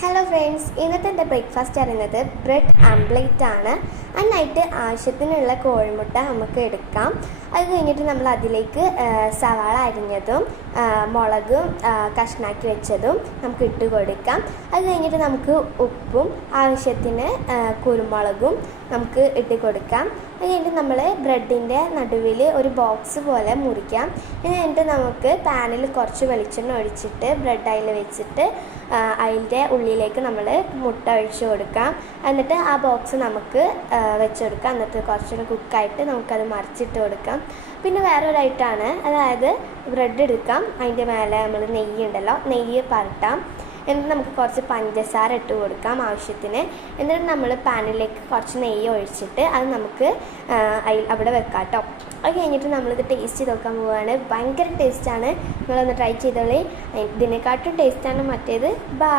Hello friends, ഇന്നത്തെ എൻ്റെ breakfast അറിയുന്നത് ബ്രെഡ് ആംപ്ലേറ്റ് ആണ്. അതിനായിട്ട് ആവശ്യത്തിനുള്ള കോഴിമുട്ട നമുക്ക് എടുക്കാം. അത് കഴിഞ്ഞിട്ട് നമ്മൾ അതിലേക്ക് സവാള അരിഞ്ഞതും മുളകും കഷ്ണാക്കി വെച്ചതും നമുക്ക് ഇട്ട് കൊടുക്കാം. അത് കഴിഞ്ഞിട്ട് നമുക്ക് ഉപ്പും ആവശ്യത്തിന് കുരുമുളകും നമുക്ക് ഇട്ട് കൊടുക്കാം. അത് കഴിഞ്ഞിട്ട് നമ്മൾ ബ്രെഡിൻ്റെ നടുവിൽ ഒരു ബോക്സ് പോലെ മുറിക്കാം. എന്നിട്ട് നമുക്ക് പാനിൽ കുറച്ച് വെളിച്ചെണ്ണ ഒഴിച്ചിട്ട് ബ്രെഡ് അതിൽ വെച്ചിട്ട് അതിൻ്റെ ഉള്ളിലേക്ക് നമ്മൾ മുട്ട ഒഴിച്ച് കൊടുക്കാം. എന്നിട്ട് ആ ബോക്സ് നമുക്ക് വെച്ചെടുക്കാം. എന്നിട്ട് കുറച്ചുകൂടി കുക്കായിട്ട് നമുക്കത് മറിച്ചിട്ട് കൊടുക്കാം. പിന്നെ വേറൊരു ഐറ്റമാണ്, അതായത് ബ്രെഡ് എടുക്കാം, അതിൻ്റെ മേലെ നമ്മൾ നെയ്യ് പരട്ടാം. എന്നിട്ട് നമുക്ക് കുറച്ച് പഞ്ചസാര ഇട്ട് കൊടുക്കാം ആവശ്യത്തിന്. എന്നിട്ട് നമ്മൾ പാനിലേക്ക് കുറച്ച് നെയ്യ് ഒഴിച്ചിട്ട് അത് നമുക്ക് അവിടെ വെക്കാം കേട്ടോ. അത് കഴിഞ്ഞിട്ട് നമ്മളിത് ടേസ്റ്റ് ചെയ്ത് നോക്കാൻ പോവുകയാണ്. ഭയങ്കര ടേസ്റ്റാണ്, നിങ്ങളൊന്ന് ട്രൈ ചെയ്തോളി. ഇതിനെക്കാട്ടും ടേസ്റ്റാണ് മറ്റേത്. ബൈ.